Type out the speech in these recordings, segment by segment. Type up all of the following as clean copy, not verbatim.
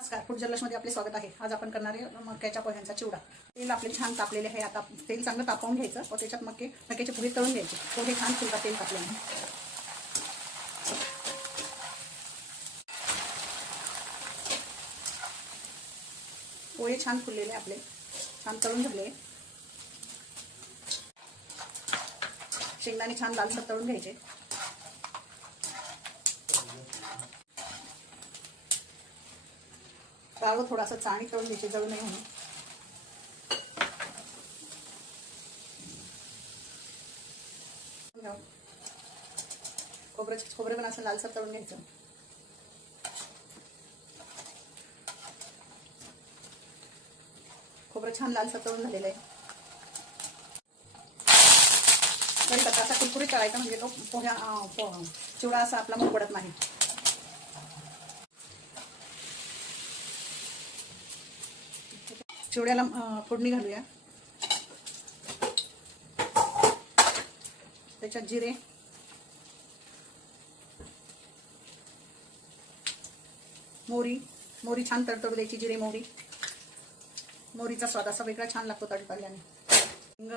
नमस्कार, फूड जल्लोषमध्ये आपले स्वागत आहे। आज आपण करणार आहे मक्याच्या पोह्यांचा चिवडा। तेल आपले छान तापलेले आहे। आता तेल चांगलं तापवून घ्यायचं व त्याच्यात मक्याचे पोहे तळून घ्यायचे। पोहे छान फुलतात तेल तापल्याने। पोहे छान फुललेले आपले, छान तळून झाले। शेंगदाणे छान लालसर तळून घ्यायचे। डाळ थोडासा चाणी तळून घ्यायचे, जळू नये म्हणून। खोबरं पण असं लालसर तळून घ्यायचं। खोबरं छान लालसर तळून झालेलं आहे। कढीपत्ता असा कुरकुरीत तळायचा, म्हणजे तो चिवडा असा आपला मग पडत नाही। चिवड्याला फोडणी घालूया। त्याच्यात जिरे, मोहरी छान तडतडू द्यायची। जिरे मोहरीचा स्वाद असा वेगळा छान लागतो तडतडल्याने। हिंग,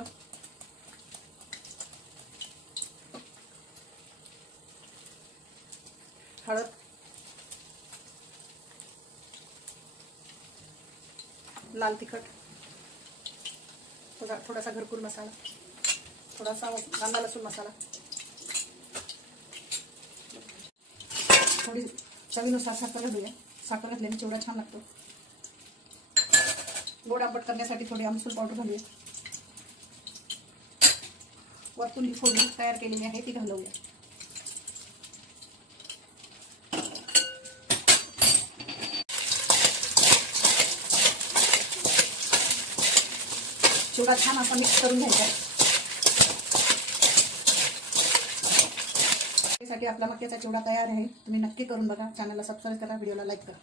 हळद, लाल तिखट, थोडासा घरकुल मसाला, थोडासा कांदा लसूण मसाला, थोडी चवीनुसार साखर घालूया। साखर घातल्याने चिवडा छान लागतो। गोड आंबट करण्यासाठी थोडी आमसूल पावडर घालूया। वरतून ही फोडणी तयार केलेली आहे ती घालूया। चिवडा छान असा मिक्स करून घ्यायचा। त्यासाठी आपला मक्याचा चिवडा तयार आहे। तुम्ही नक्की करून बघा। चॅनलला सबस्क्राईब करा, व्हिडिओला लाईक करा।